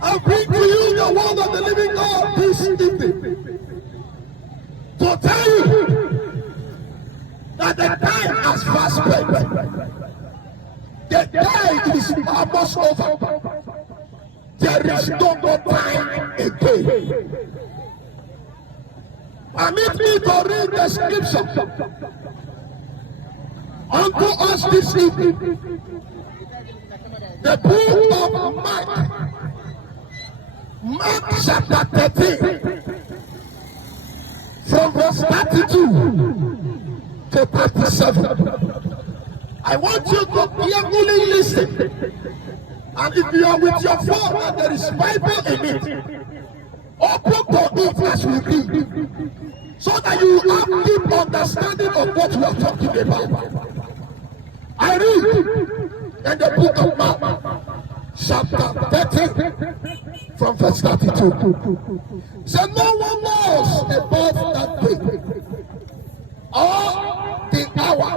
I bring to you the word of the living God this evening to tell you that the time has fast spent. The time is almost over. There is no more time again. Permit me to read the scripture unto us this evening. The book of Mark chapter 13, from verse 32 to 37. I want you to carefully listen. And if you are with your phone and there is Bible in it, open to it as we read, so that you have deep understanding of what we are talking about. I read in the book of Mark, chapter 13, from verse 32. So no one knows about that day or the hour,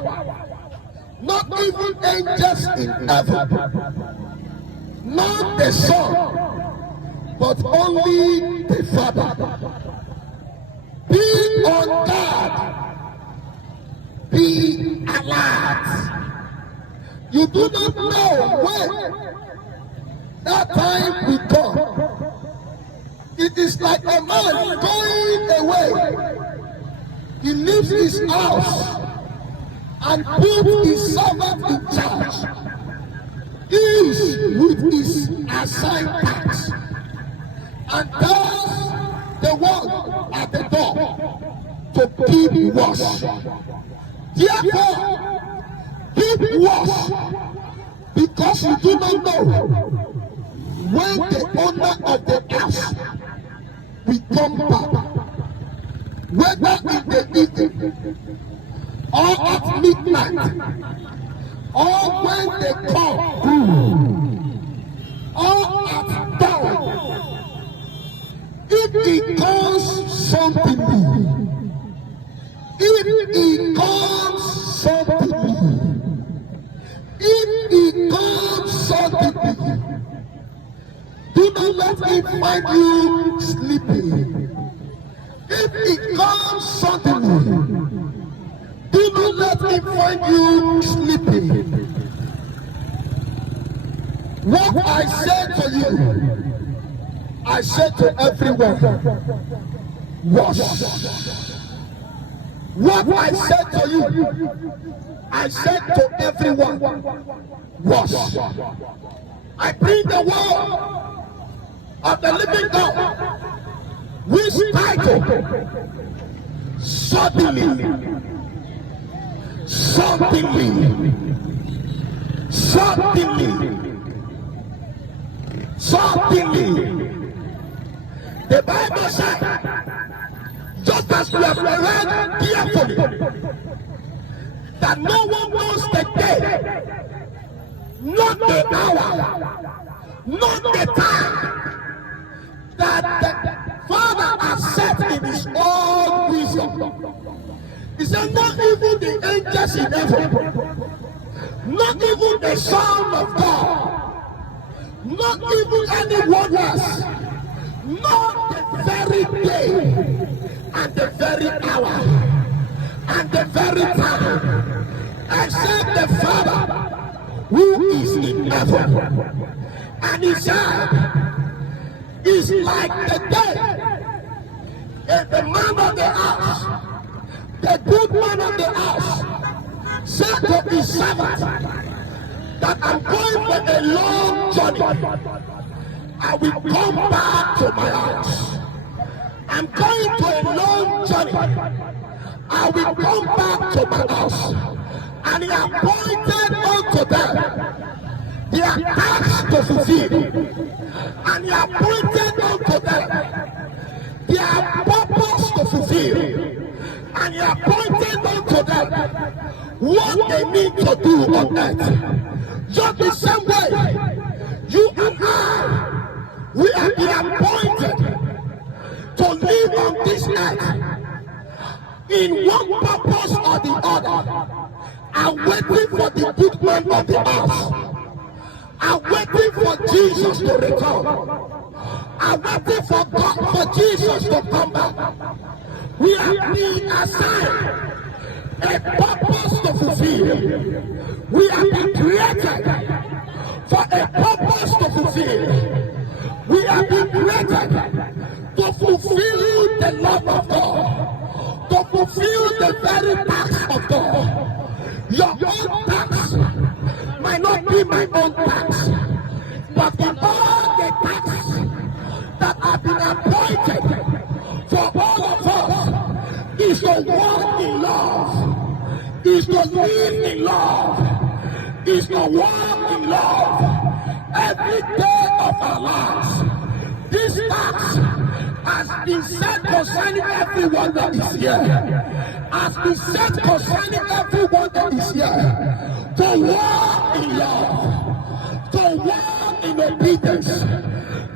not even angels in heaven, not the Son, but only the Father. Be on guard, be alert. You do not know when that time will come. It is like a man going away. He leaves his house and puts his servant in charge. He is with his assigned task and tells the one at the door to keep watch. Therefore, keep watch, because you do not know when the owner of the house will come back, whether in the evening or at midnight, or when they come, or at dawn. If he comes suddenly, if he comes suddenly, if he comes suddenly, do not let him find you sleeping. If he comes suddenly, do not let him find you sleeping. What I said to you, I said to everyone, watch. What I said to you, I said to everyone, watch. I bring the word of the living God, which title, suddenly, suddenly, suddenly, suddenly. The Bible says, just as we have read carefully, that no one knows the day, not the hour, not the time, that the Father has set in his own wisdom. He said, not even the angels in heaven, not even the Son of God, not even anyone else, not the very day and the very hour and the very time, except the Father who is in heaven. And he said, it's like the day and the man of the house, the good man of the house, said to his servant that I'm going for a long journey. I will come back to my house. I'm going to a long journey. I will come back to my house. And he appointed unto them their task to fulfill. And he appointed unto them their purpose to fulfill. And he appointed unto them what they need to do on earth. Just the same way, you and I, we have been appointed to live on this earth in one purpose or the other. I'm waiting for the good man of the house. I'm waiting for Jesus to return. are waiting for God, for Jesus to come back. We have been assigned a purpose to fulfill. We have been created for a purpose to fulfill. We have been created to fulfill the love of God, to fulfill the very task of God. Your own task might not be my own task, but in all the tasks that have been appointed for all of us is to walk in love, is to live in love, is to walk in love every day of our lives. This task has been said concerning everyone that is here. Has been said concerning everyone that is here. To walk in love, to walk in obedience,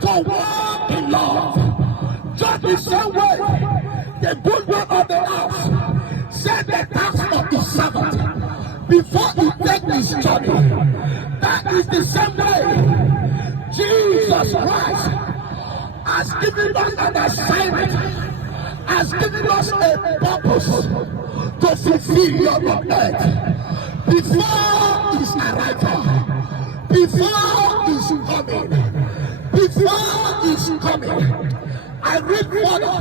to walk in love. Just the same way the good one of the house said the task of his servant before he take his journey. That is the same way Jesus Christ has given us an assignment, has given us a purpose to fulfill on earth. Before his arrival, before his coming, before his coming, I read further,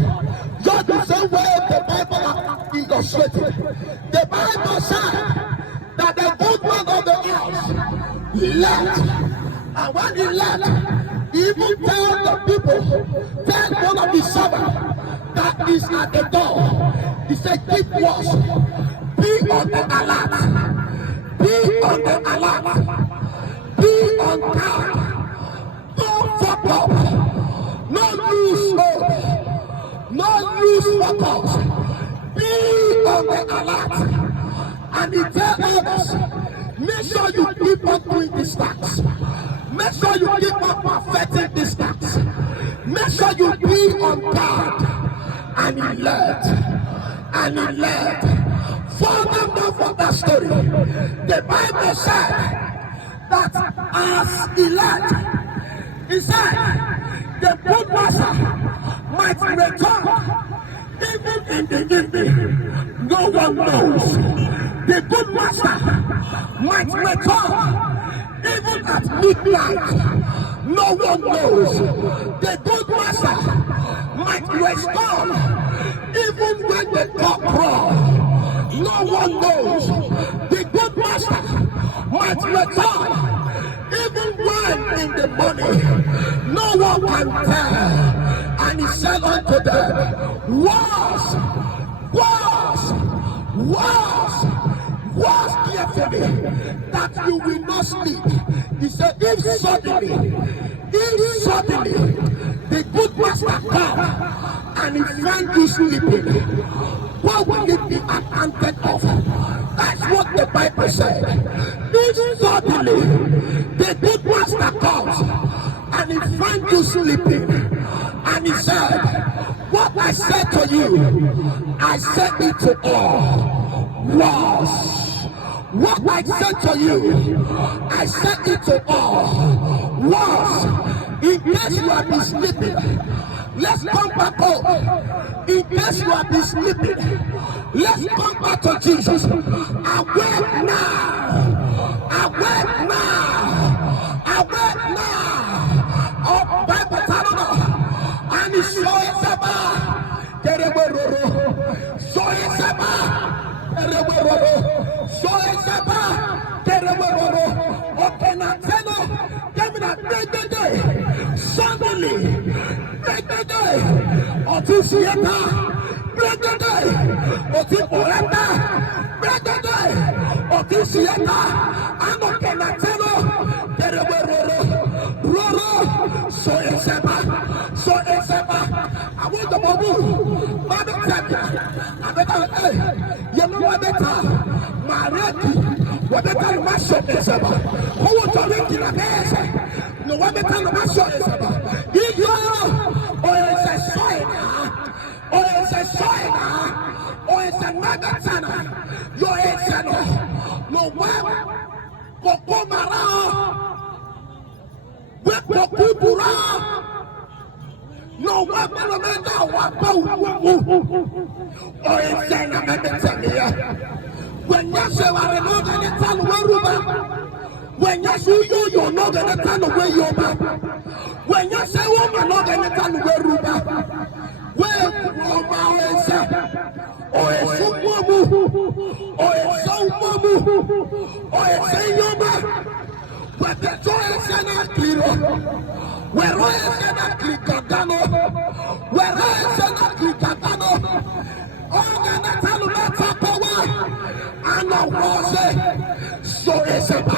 just the same way the Bible illustrated. The Bible said that the good man of the house left, and when he left, he even tell the people, tell one of the servants that is at the door. He said, keep watch, be on the alert, be on the alert, be on guard, don't fuck up, no lose hope, no lose focus, be on the alert. And he tell us, make sure you keep on doing this task. Make sure you keep on perfecting this task. Make sure you be on guard. And he led. And he led. Furthermore for that story, the Bible said that as he led, he said the good master might return even in the evening. No one knows. The good master might return even at midnight. No one knows. The good master might restore even when the cock crows. No one knows. The good master might return even when in the morning. No one can tell. And he said unto them, was carefully that you will not sleep. He said, if suddenly the good master come and he find you sleeping, what will it be accounted of? That's what the Bible said. If suddenly the good master comes and he find you sleeping, and he said, what I said to you, I said it to all. What I said to you, I said it to all. In case you have been sleeping, let's come back home. In case you have been sleeping, let's come back to Jesus. Awake now. Awake now. Awake now. Oh, Bible Tarana. And it's showing Saba. Showing Saba. Suddenly, I want the bubble. You know what they tell? Maraki, what they tell my son is about. Who want to make you a mess? No, what they tell my son is about. If you or it's a sign, or it's a sign, or it's another sign, you're a sign. No, what? Kokomara, Wekokubura, weapon of it or it's an when you say I know that it's on Waruba, when you say you're not going to turn away your back, when you say woman not going to turn away Ruba, where is or it's some woman, or it's some woman, or it's a yoba, but the joy is an akiro, where I is an akrikatano, where I is an akrikatano, all the Natalumata power, and the was so is it.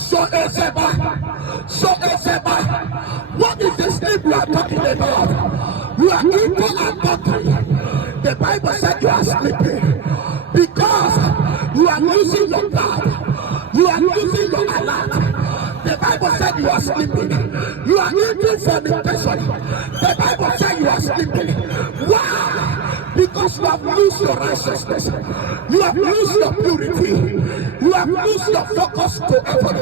So what is the sleep you are talking about? You are eating and talking. The Bible said you are sleeping because you are losing your blood. You are losing your alert. The Bible said you are sleeping. You are eating fornication. The Bible said you are sleeping. Why? Because you have lost your righteousness. You have lost your purity. You have lost your focus to heaven.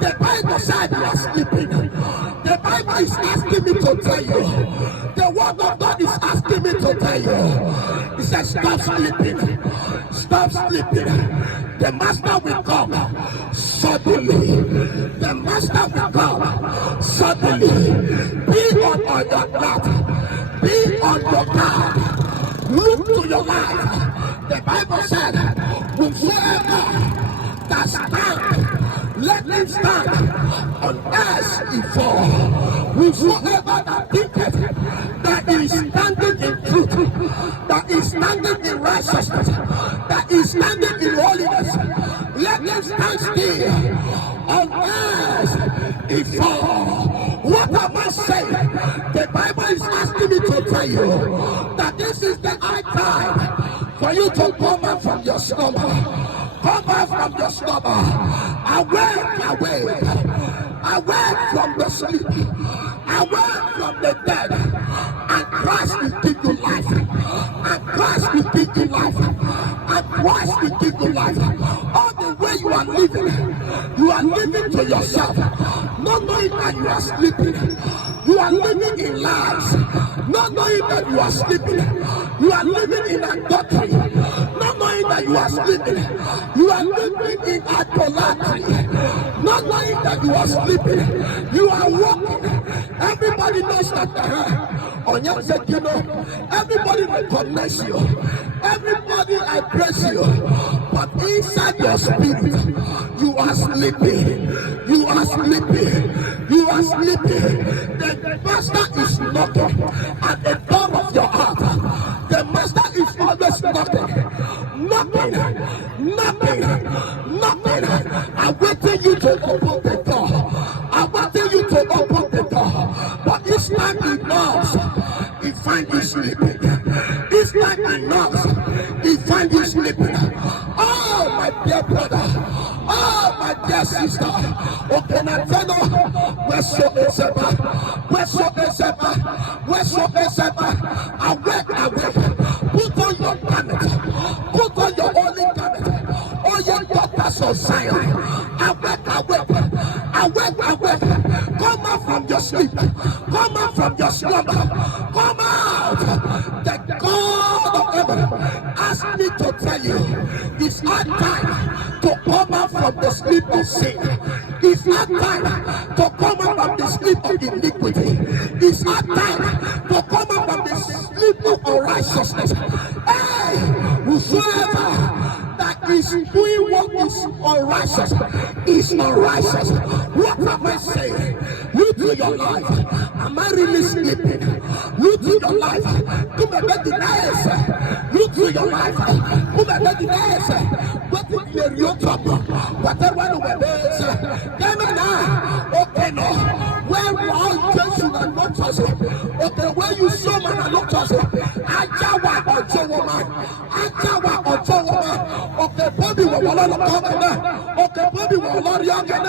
The Bible said you are sleeping. The Bible is asking me to tell you. The word of God is asking me to tell you. He says, stop sleeping. Stop sleeping. The master will come suddenly. The master will come suddenly. Be on your guard. Be on your guard. Look to your life. The Bible said, whosoever that stand, let them stand on earth before. Whosoever that thinketh that is standing in truth, that is standing in righteousness, that is standing in holiness, let them stand still on earth before. What am I saying? The Bible is asking me to tell you that this is the high time for you to come out from your slumber. Come out from your slumber. Awake from the sleep. Awake from the dead. And Christ will give you life. And Christ will give you life. And Christ will give you life. All the way you are living to yourself. Not knowing that you are sleeping. You are living in lies. Not knowing that you are sleeping. You are living in adultery. Not knowing that you are sleeping. You are living in idolatry. Not knowing that you are sleeping. You are walking. Everybody knows that. Onyam said, you know, everybody recognize you. Everybody embrace you. But inside your spirit, you are sleeping. You are sleeping. You are sleeping. The master is knocking at the door of your heart. The master is always knocking. Knocking. I'm waiting you to open the door. I'm waiting you to open the door. But each time he knocks, he finds you sleeping. Each time he knocks, he finds you sleeping. Oh, my dear brother. Oh, my dear sister. Okay, Natano, where's your Ezeba? Awake. Put on your garment. Put on your holy garment. Oh, your daughters of Zion. Awake. Come out from your sleep. Come out from your slumber. Come out. The God of heaven asked me to tell you, it's our time to come out from the sleep of sin. It's our time to come out from the sleep of iniquity. It's our time to come out from the sleep of unrighteousness. Hey, whosoever that is doing what is unrighteous is unrighteous. What am I saying? Look to your life. Am I really sleeping? Look to your life. Come and get the nice. Look to your life. Come and get the nice. What is your trouble? Whatever one over there. Come on now. Okay, no. Where all Jesu and not just okay, where you show man and not just Ajawa or Jowoman. Okay, Bobby will not come there. Okay, Bobby will not young and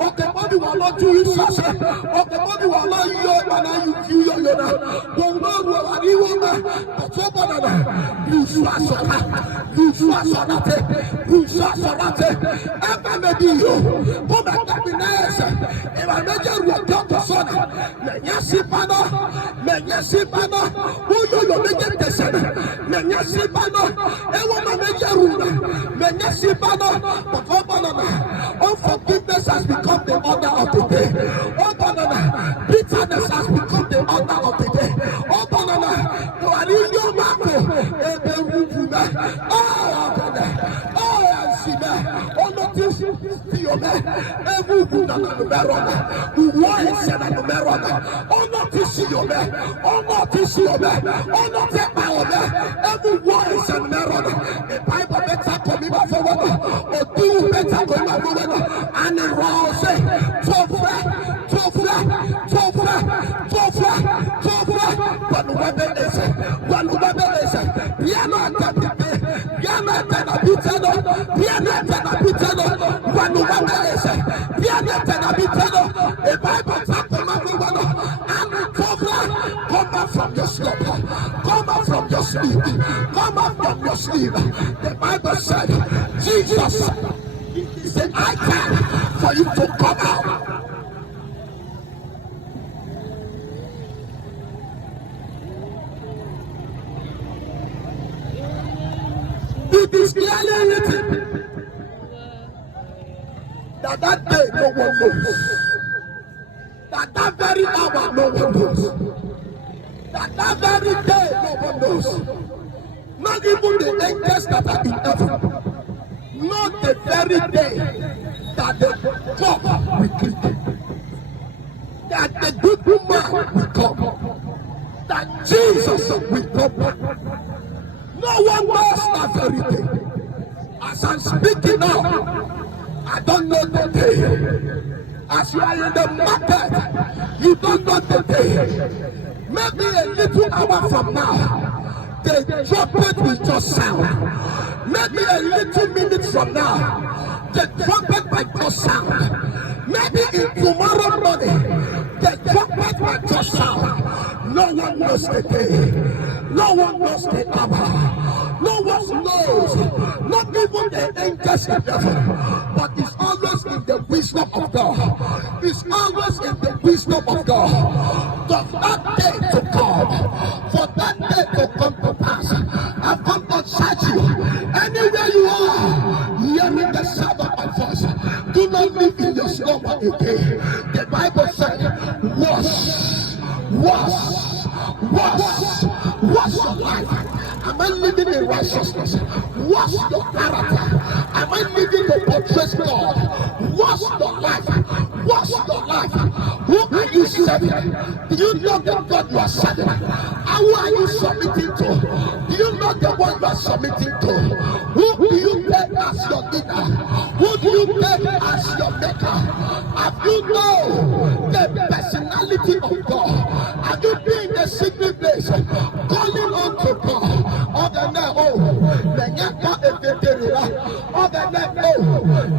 okay, Bobby will not do it. Okay, Bobby will not young and you don't know what you want. You Menyasibano, Uyo Megatesana, Menyasibano, Ewama Mejaruna, Menyasibano, Pakobanana. Unforgiveness has become the order of the day. Oh, banana, bitterness has become the order of the day. Oh, banana, you are in your mouth. Oh, notice your man. Every good and numerona. The wise and numerona. Oh, notice your man. Oh, notice your man. Oh, not take my own. Every wise and numerona. The Bible better come in forward. Or do better come in forward. And the rose. Tofra. But whether is it? Piano come out from your slumber, come out from your sleep, come out from your sleep. The Bible said, Jesus said, I can for you to come out. It is clearly written that day no one knows, that very hour no one knows, that very day no one knows, not even the angels that are in heaven, not the very day that the clock will click, that the good woman will come, that Jesus will come back. No one knows that very day. As I'm speaking now, I don't know the day. As you are in the market, you don't know the day. Maybe a little hour from now, the trumpet will just sound. Maybe a little minute from now, the trumpet might just sound. Maybe in tomorrow morning, the trumpet might just sound. No one knows the day. No one knows the hour. No one knows. Not even the angels in heaven. But it's always in the wisdom of God. It's always in the wisdom of God. For that day to come. For that day to come to pass. I've come to search you. Anywhere you are, hearing the sound of my voice. Do not live in your slumber again. The Bible said, wash your life. Am I living in righteousness? Wash your character. Am I living to portray God? Wash your life. Wash your life. Who are you serving? Do you know the God you are serving? Who are you submitting to? Do you know the one you are submitting to? Who do you take as your leader? Who do you take as your maker? Have you know the personality of God? Have you been in the secret place calling on to God? All the name, the Yaka Eveterura, all the name,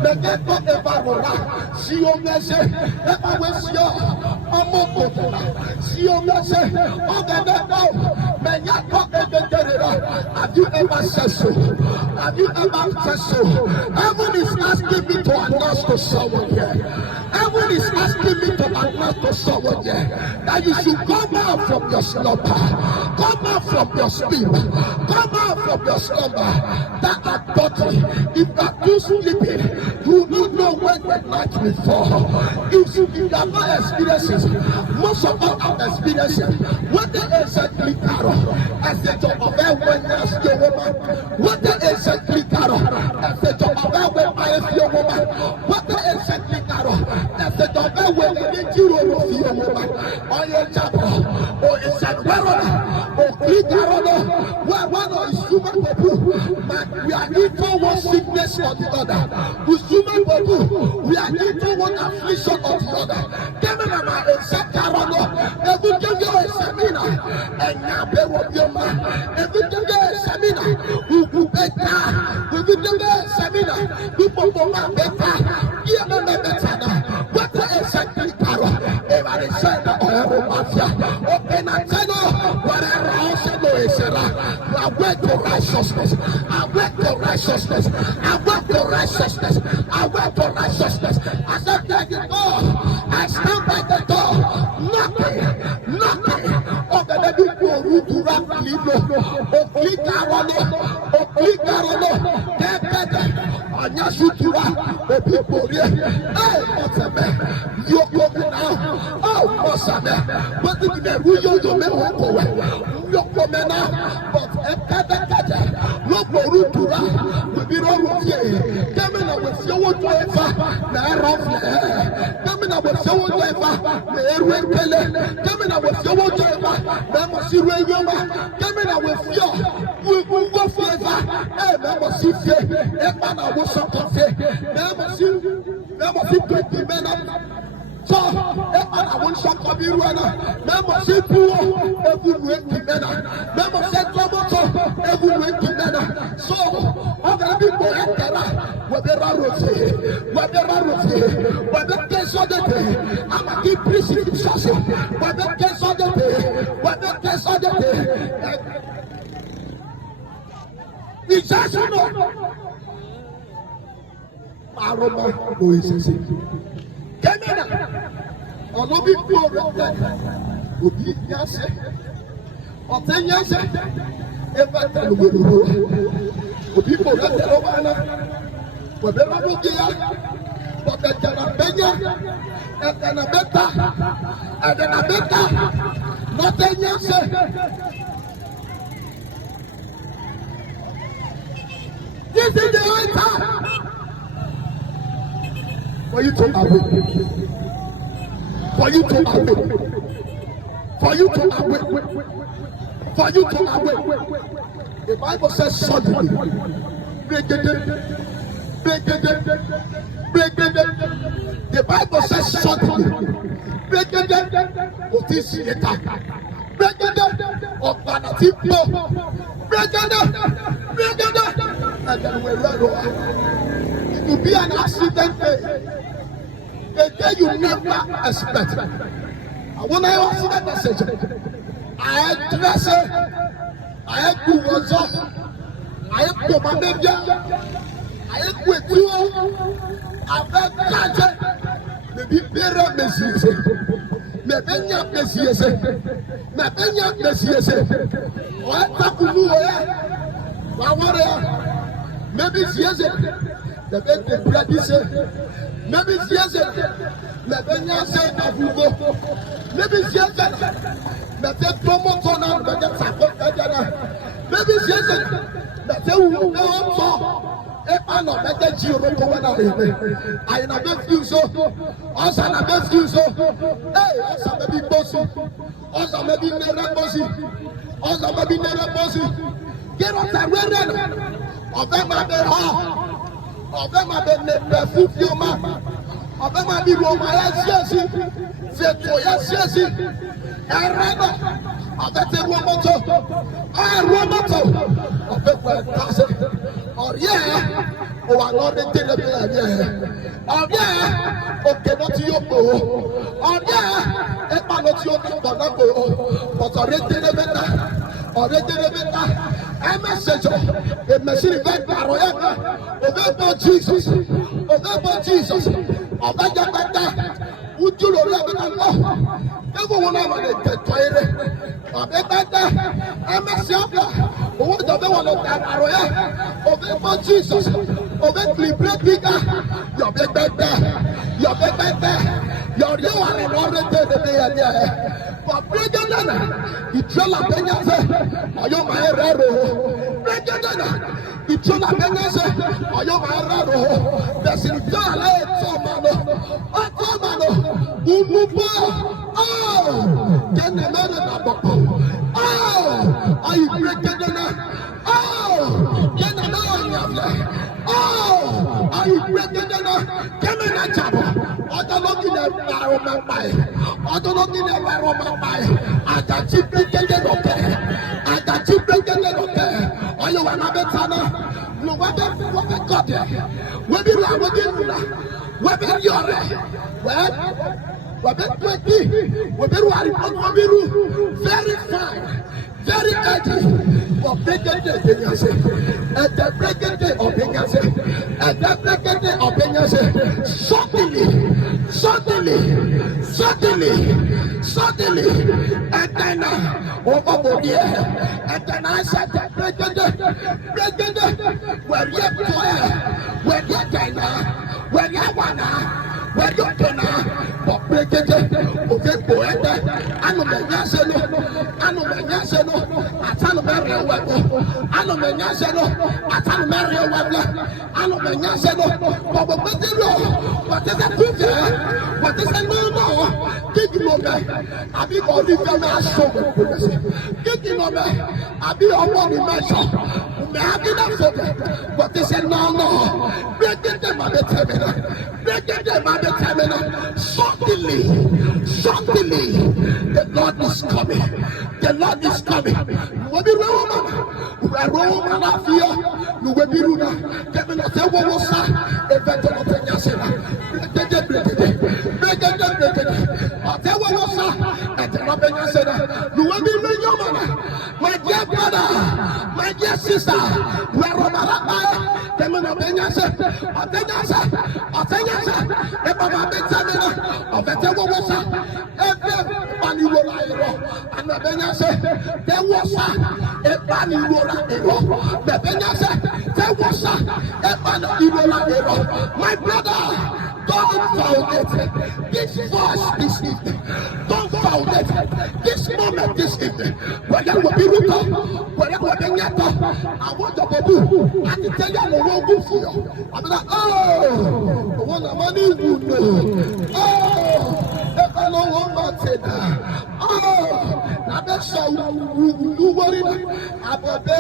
the Yaka Evarora, Siomese, Epawesio, Amokotona, Siomese, all the name, the Yaka Eveterura. Have you ever said so? Have you ever said so? Heaven is asking me to announce to someone here. Heaven is asking me to announce to someone here that you should come out from your slumber, come out from your sleep, come out from your slumber. That body, if you are too sleepy, you don't know when the night will fall. If you have not experienced, most of us have experienced what the exactly caro as the job of awareness, your woman. What the exactly caro as the job of awareness, your woman. What the exactly caro as the job of awareness, your woman. On your job, or it's a or clicarona, where one is human people. We are into one sickness or the other. With human people, we are into one affliction or the other. Cameraman is a carona, everything is a mina, and now there will be a man. Everything is a mina, who better, everything is a mina, who are better, yeah, no better. What is a clicaro? Everybody said, oh, mafia, open a channel, whatever else is I went to righteousness. I went to righteousness. I went to righteousness. I went to righteousness. I said, thank you, God. I stand by the door, knocking of This is the right time for you to awake. For you to awake. For you to awake. For you to awake. The Bible says suddenly. Break it. The Bible says suddenly. Break it. What is it? Break it. Break it. And then we run over. It will be an accident a day you never expect. And when I was in that message, I had dressed, I had to was up, I had to my baby, I had with you, I had gadget, maybe better messages, maybe not messages, maybe not messages, or I talk to you, maybe yes, the bed practice. Maybe yes, maybe yes, maybe yes, maybe promote on the support. Maybe yes, maybe we will go if I know better geo I never feel so. Also, I never feel so. Hey, also maybe bossy. Also maybe never bossy. Also maybe never bossy. Get on the road. Of them are the heart. Of them are the food your mama. Of them are the Roma, yes, yes, and rather of that Romoto. I Romoto. Of the word, or yeah, or I know the dinner. Or yeah, okay, not your bow. Or yeah, if I not your number, but already a message, a message that about Jesus, about Jesus, about that. Would you love Allah? Everyone over the toilet, a message, what the one of that about Jesus, about the your you are in order to the but President, it's all a penance. Are you my raro? President, it's all a penance. Are you my raro? That's in the oh, can the man oh, are you pregnant? Oh, can the man oh, are you pregnant? Can I tell I don't know in the environment by. I don't know in the environment by. I got you pregnant up there. I got you pregnant up there. Are you another Tana? No, what got there? Whether you are whether you are well, 20, whether you are very fine, very edgy. For breaking the opinions, and the breaking the opinions, and the breaking the opinions, suddenly, Suddenly, and then over here, and then I said, where you where you wanna, where you gonna, but break it, okay, poeta, Anomanyaseno, Atanomaria Webo, Anomanyaseno, Atanomaria Webla, Anomanyaseno, but what is the proof? What is the no? Big number, I be all the family show. Big number, I be all the measure. May I be not so bad, but they said no. Break them at the terminal. Suddenly, the Lord is coming. The Lord is coming. You will be Roman. You are Roman of fear. You will be Runa. Kevin of the Wosa, a veteran of the Yasena. Break it. Of the Wosa, and the Robin Yasena. You will be Roman. My dear brother, my dear sister, we are Roman. Kevin of the Yasena. My brother, don't found it. This voice this evening. Don't found it. This moment this evening. Whether we be Ruta, whether we be Nyata, I want to do. I can tell you I'm a wrong good for you. I'm like, oh, what a money would know. Oh, if I don't want my dinner. Oh, now that's so you worry. Ababe,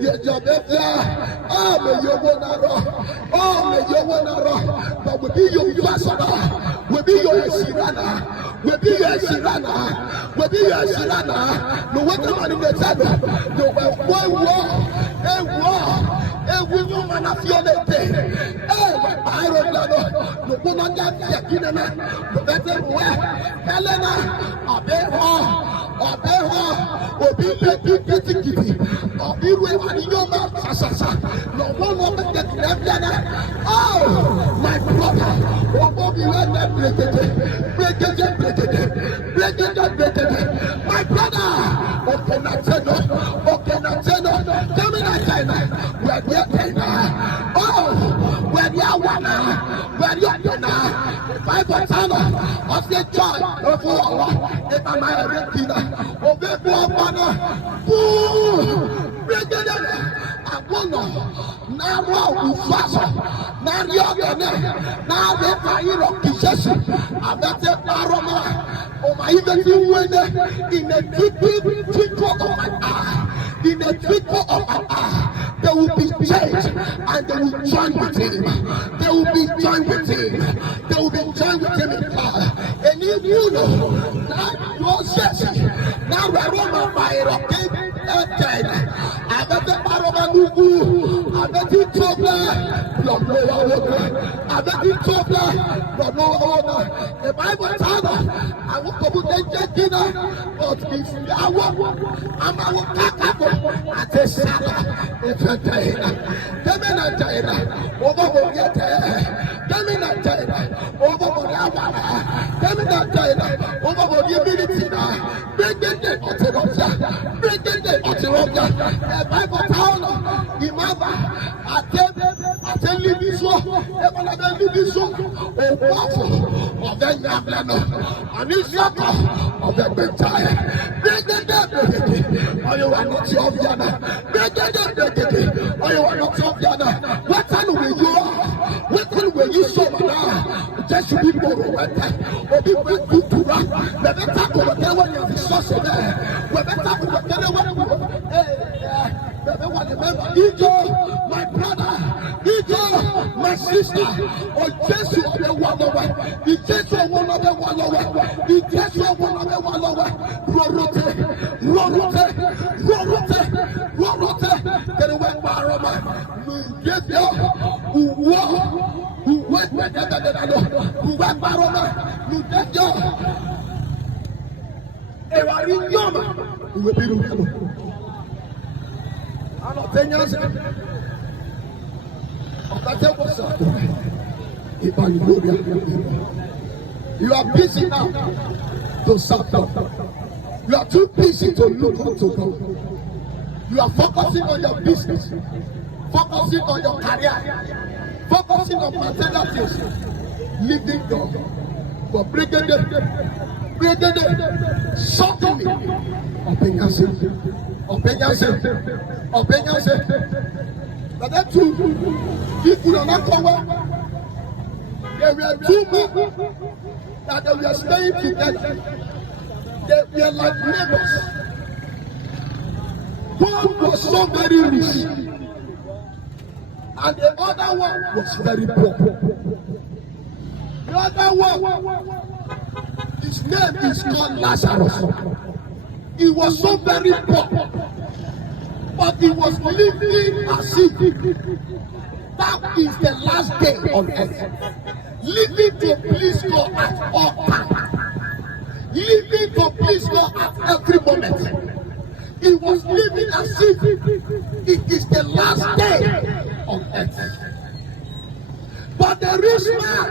you job it there. Oh, may you wanna rock. But we be your pastor, we be your Sirana. No wonder man in the table. No every woman of your day. I don't know. No one on that Yakina, the better way. Helena, no one of the oh, my brother, break it. My brother, okay, tell me that time, where you oh, where you wanna, where you gonna, if I got time of the joy of war, if I'm married, obey one, break it. I wanna now fast, now you're now the fire of possession. I better aroma. Oh my, even you win in a twinkle of my eye. In a twinkle of my eye, they will be changed and they will join with him. They will be joined with him in God. And if you know that your session, now we're Roman fire of king. I bet the Paroma Nubu, I bet you trouble, from no other. I bet you trouble, from no other. The Bible tells us, I want to put the dinner, but if I want, I'm our Kakato, at the Sabbath, it's a day. Temenatera, over Temenatera, over Temenatera, over the ability. Break the Bible town, the mother, I tell you this one, of the Yablano, and this supper of the Bentire. Break the dead, or you are not your Yana. Break the dead, or you are not your Yana. What time will you? What time will you show now? Just to be more or be good to run. The better to whatever you have discussed there. Remember, Ego, my brother, Ego, my sister, or Jesus of the one away, the Jesus of one of the one away, the Jesus of one of the one away, Rorote, get away, Barama, get there, who went Barama, you get there. Who will be You are busy now to serve God. You are too busy to look unto God. You are focusing on your business, focusing on your career, focusing on material things, leaving God. But bringing them, suddenly, but that too, if you are not covered, there were two men that they were staying together. They were like neighbors. One was so very rich, and the other one was very poor. The other one, his name is called Lazarus. He was so very poor, but he was living as if that is the last day on earth. Living to please God at all times. Living to please God at every moment. He was living as if it is the last day on earth. But the rich man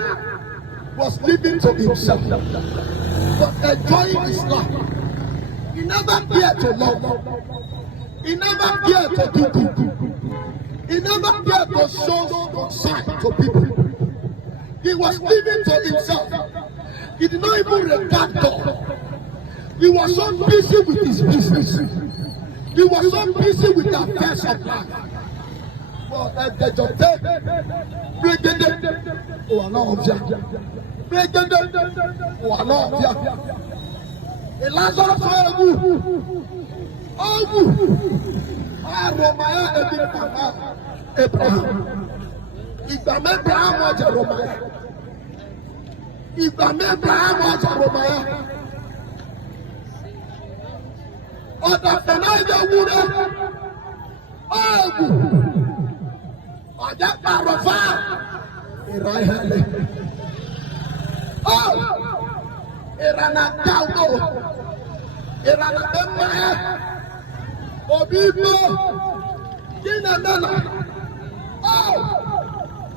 was living to himself, but enjoying his life. He never cared to love. He never cared to do good. He never cared to show concern to people. He was living to himself. He did not even regard God. He was so busy with his business. He was so busy with the affairs of life. But the job, bringing them, oh, I know of you. Bringing them, oh, I know of you. Lazarus, Abraham. Ìgbà mẹ́ta àwọn ọjà Romaya. Ìgbà mẹ́ta àwọn ọjà Romaya. Ọ̀dà fẹ̀láìdẹ̀ wúrẹ́. Ọ̀gù. Ọ̀jà kàrọ̀fà. Ìráyẹ̀lẹ̀. Ìrànà dáwọ̀. Ìrànà ẹ̀mẹ́. Òbí gbọ́. Kí ni mẹ́nà?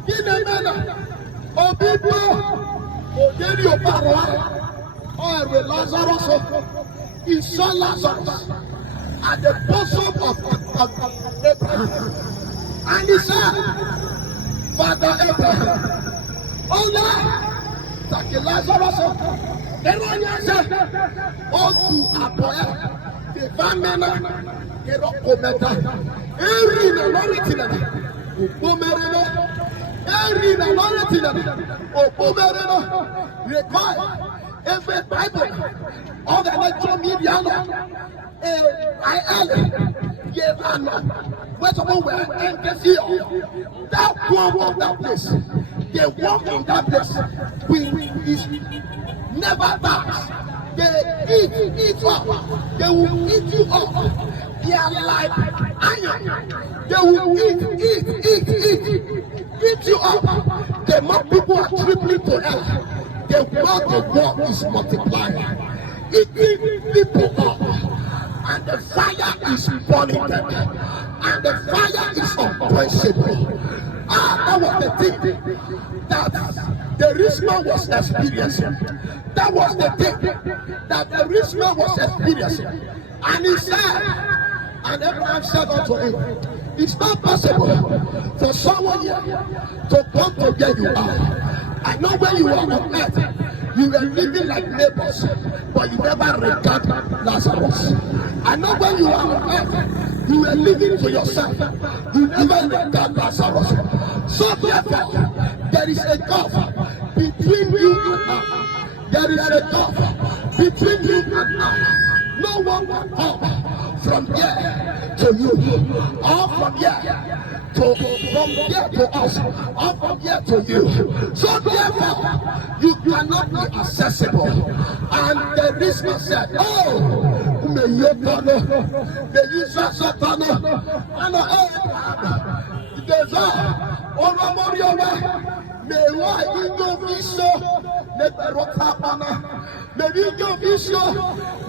Kinemena, Obibwa, Oderi Oparwa, or Lazarus, he saw Lazarus at the bosom of Abraham. And he said, Father Abraham, oh Lord, take Lazarus, everyone said, oh to Apoya, the Vamena, Kerokometa, every minority. Require every Bible, all the electron media, where that walk of that place, they walk in that place, is never dies. They eat up, they will eat you up. They are like iron. They will eat you up. The more people are tripling to hell, the more the war is multiplying. Eating people up, and the fire is burning them, and the fire is unquenchable. That was the thing that the rich man was experiencing. That was the thing that the rich man was experiencing. And he said, and Abraham said unto him, it's not possible for someone here to come to where you are. I know where you are on earth. You were living like neighbors, but you never regard Lazarus. I know where you are on earth. You were living for yourself. You never regard Lazarus. So therefore, there is a gulf between you and I. There is a gulf between you and I. No one can come from here to you, or from here to us, or from here to you. So therefore, you cannot be accessible. And the listener said, oh, may you know, may you say Satan, and there's a Onomorio, may why you go be so, never Rotapana, maybe you go be so,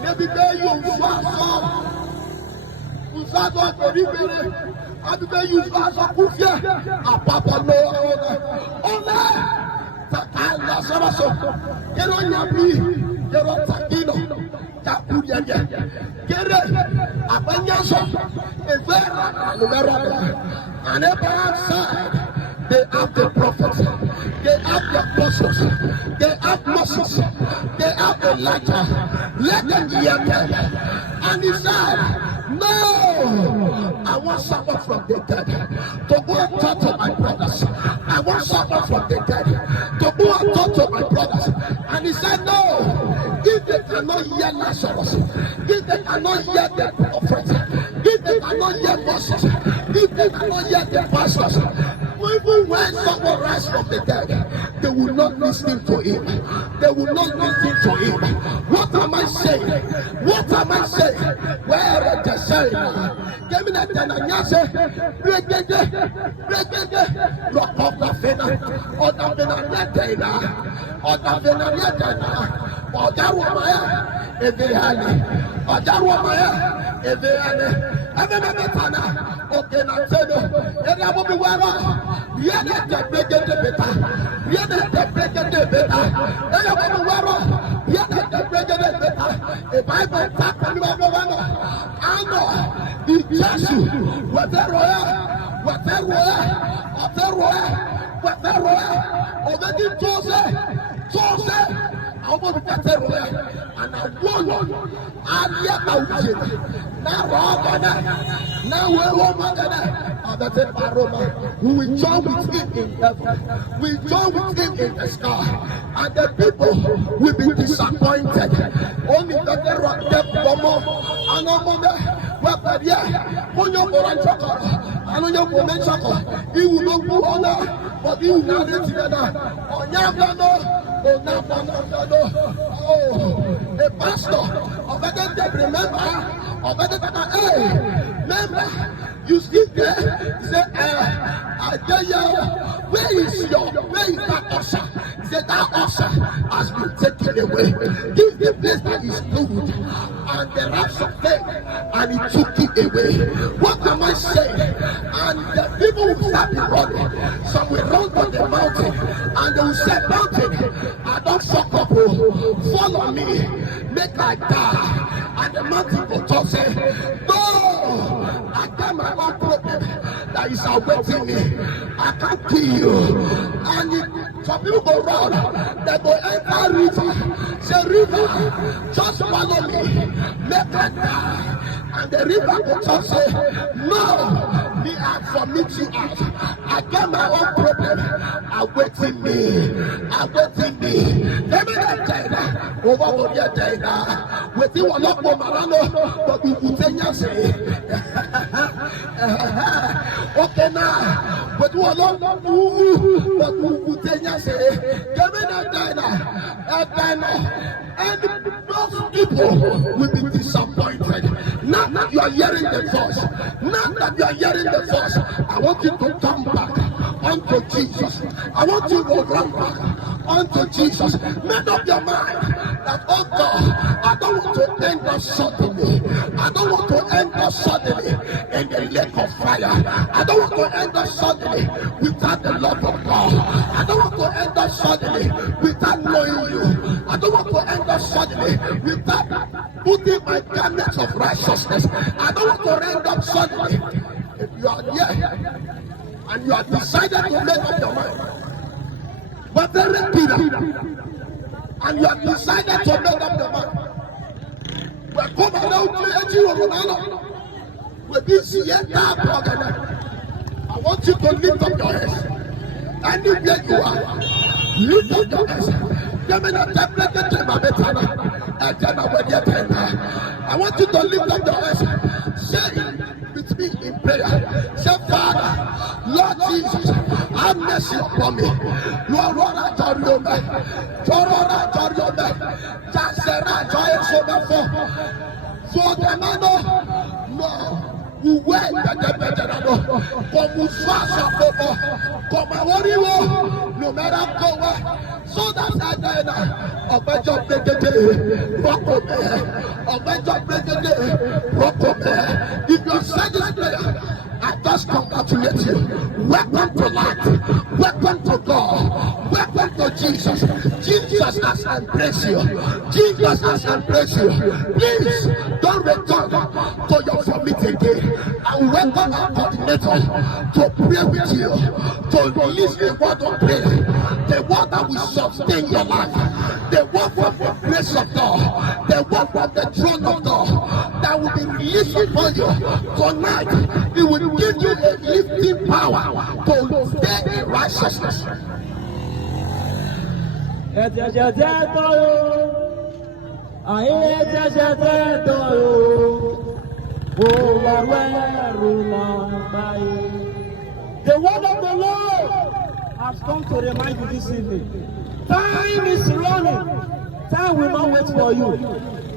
maybe there you Usado Peribere, Abibɛ use aṣọ kúfíà àpapọ̀ lọ́wọ́ ọ̀nà tàkàlà sọ́wọ́sọ kéré ọ̀nyàbí kéré ọ̀tàkìnà takú yẹyẹ kéré àbẹ̀nyẹsọ ẹ̀fẹ́ àlùmẹ́rọ̀ and Abraham said they have the prophets, they have the apostles, they have Moses, they have Elijah. Let them hear them. And he said, no, I want someone from the dead to go and talk to my brothers. I want someone from the dead to go and talk to my brothers. And he said, no, if they cannot hear Lazarus, if they cannot hear the prophet, if they cannot hear Moses, if they cannot hear the pastors, even when someone rises from the dead, they will not listen to him. They will not listen to him. What am I saying? What am I saying? Where is the saying? Give me that Tananyase. Break rock up the fena. Or the Venanatena. Or the Venanatena. Or the Wamaya. Evehani. Or the Wamaya. Evehani. Evehanatana. Okay, now tell you. And I will be well. Yet the break the better. Yet the break the better. And I will be well. Yet the break the better. The Bible talks about I know the Jesus, whatever, already Joseph, I want to get there, and I want I yet out now we're we will join with him in heaven, we join with him in the sky, and the people will be disappointed. Only the rock death and a moment where yeah, when you're going to talk, I know you're going to talk, he will not go on now, but he will not get together. Oh, the pastor of the remember, you see there, he said, I tell you, where is that usher? He said, that usher has been taken away. This is the place that is good, and there are some things, and he took it away. What am I saying? And the people will start running. Some will run to the mountain, and they will say, mountain, I don't fuck up, follow me, make I die. And the mountain will talk, say, no, I got my own problem that is awaiting me. I can't kill you. And some people go round, they go enter river. Say, river, just follow me, make I die. And the river will just say, no, me I vomit you out. I got my own problem awaiting me. Let me not tell you, over what you're telling you. With you, I'm not going to but you will tell you, say, okay, now, but you are not but you will tell you, say, let me not tell you, and those people will be disappointed. Now that you are hearing the voice, I want you to come back unto Jesus. I want you to run back unto Jesus. Make up your mind that, oh God, I don't want to end up suddenly. I don't want to end up suddenly in the lake of fire. I don't want to end up suddenly without the love of God. I don't want to end up suddenly without knowing you. I don't want to end up suddenly without putting my garments of righteousness. I don't want to end up suddenly. If you are here and you have decided to make up your mind, but then Peter, and you have decided to make up your mind, we're coming out to you, with this year, I want you to lift up your head. Anywhere you are, lift up your head. I want you to lift up your head. Say with me in prayer. Say, Father, Lord Jesus, have mercy upon me. Lord, no matter what, so that's if you are saying this prayer, just congratulate you. Welcome to life. Welcome to God. Welcome to Jesus. Jesus has embraced you. Jesus has embraced you. Please don't return to your vomit again. And welcome our coordinator to pray with you, to release the word of prayer, the word that will sustain your life, the word from the grace of God, the word from the throne of God that will be released upon you tonight. It will give you a lifting power to stay in righteousness. The word of the Lord has come to remind you this evening. Time is running. Time will not wait for you.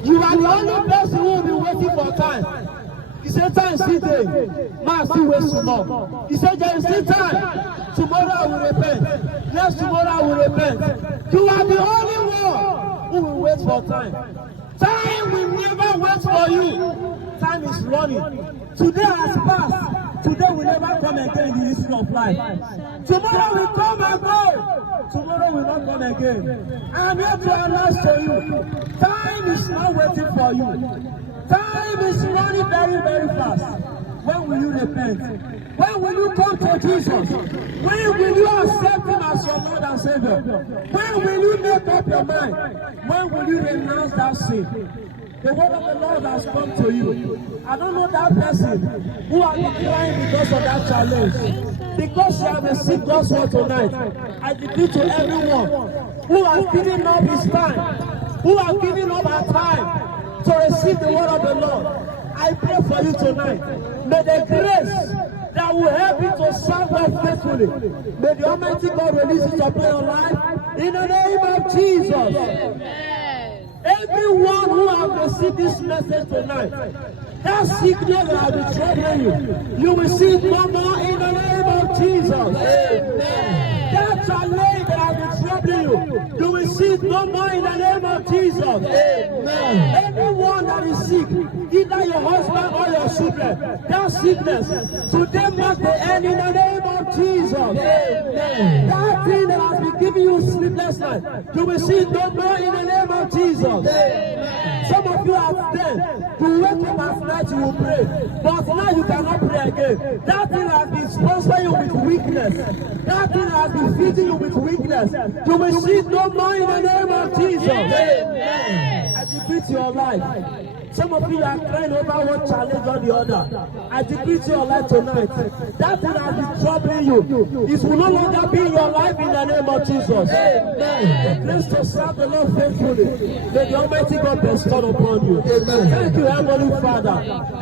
You are the only person who will be waiting for time. He said, time is still there. Man still waits more. He said, there is still time. Tomorrow I will repent. Yes, tomorrow I will repent. You are the only one who will wait for time. Time will never wait for you. Time is running. Today has passed. Today will never come again in the history of life. Tomorrow will come and go. Tomorrow will not come again. I am here to announce to you, time is not waiting for you. Time is running very, very fast. When will you repent? When will you come to Jesus? When will you accept Him as your Lord and Savior? When will you make up your mind? When will you renounce that sin? The word of the Lord has come to you. I don't know that person who has been crying because of that challenge. Because you have received God's word tonight, I decree to everyone who has given up his time, who has given up our time to receive the word of the Lord, I pray for you tonight. May the grace that will help you to serve God faithfully, may the Almighty God release it upon your life in the name of Jesus. Amen. Everyone who has received this message tonight, that sickness that will be troubling you, you will see it no more in the name of Jesus. Amen. That challenge that has been troubling you, you will see it no more in the name of Jesus. Amen. Anyone that is sick, either your husband or your children, that sickness, today mark the end in the name of Jesus. Amen. That thing that has been giving you sleepless night, you will see it no more in the name of Jesus. Amen. Some of you are dead. You wake up at night, you will pray. But now you cannot pray again. That thing has been sponsoring you with weakness. That thing has been feeding you with weakness. You will see it no more in the name of Jesus. Amen. I decree to your life. Some of you are crying over one challenge or the other. I decree to your life tonight. That thing has been troubling you. It will no longer be in your life in the name of Jesus. Amen. The grace to serve the Lord faithfully. May the Almighty God bestow upon you. Amen. Thank you, Heavenly Father.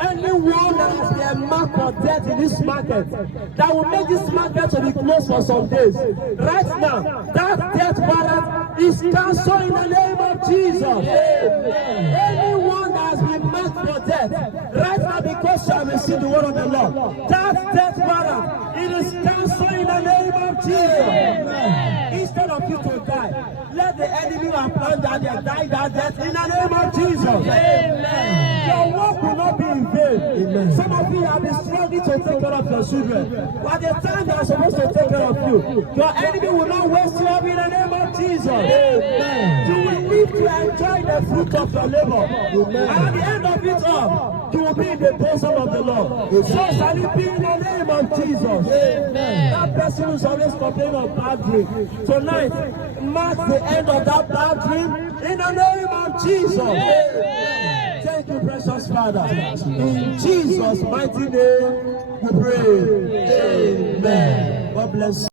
Anyone that has their mark or death in this market, that will make this market to be closed for some days. Right now, that death warrant is cancelled in the name of Jesus. Amen. Anyone that has been marked for death, right now because you have received the word of the Lord, that death warrant, it is cancelled in the name of Jesus. Amen. Instead of you to die, let the enemy who have planned that they die that death in the name of Jesus. Amen. Your work will not be in vain. Amen. Some of you have been struggling to take care of your children. By the time they are supposed to take care of you, your enemy will not waste you up in the name of Jesus. Amen. You will live to enjoy the fruit of your labor. Amen. And at the end of it all, you will be in the bosom of the Lord. Amen. So shall it be in the name of Jesus. Amen. That person who is always complaining of bad dream, tonight marks the end of that bad dream in the name of Jesus. Amen. Thank you, precious Father. In Jesus' mighty name we pray. Amen. God bless you.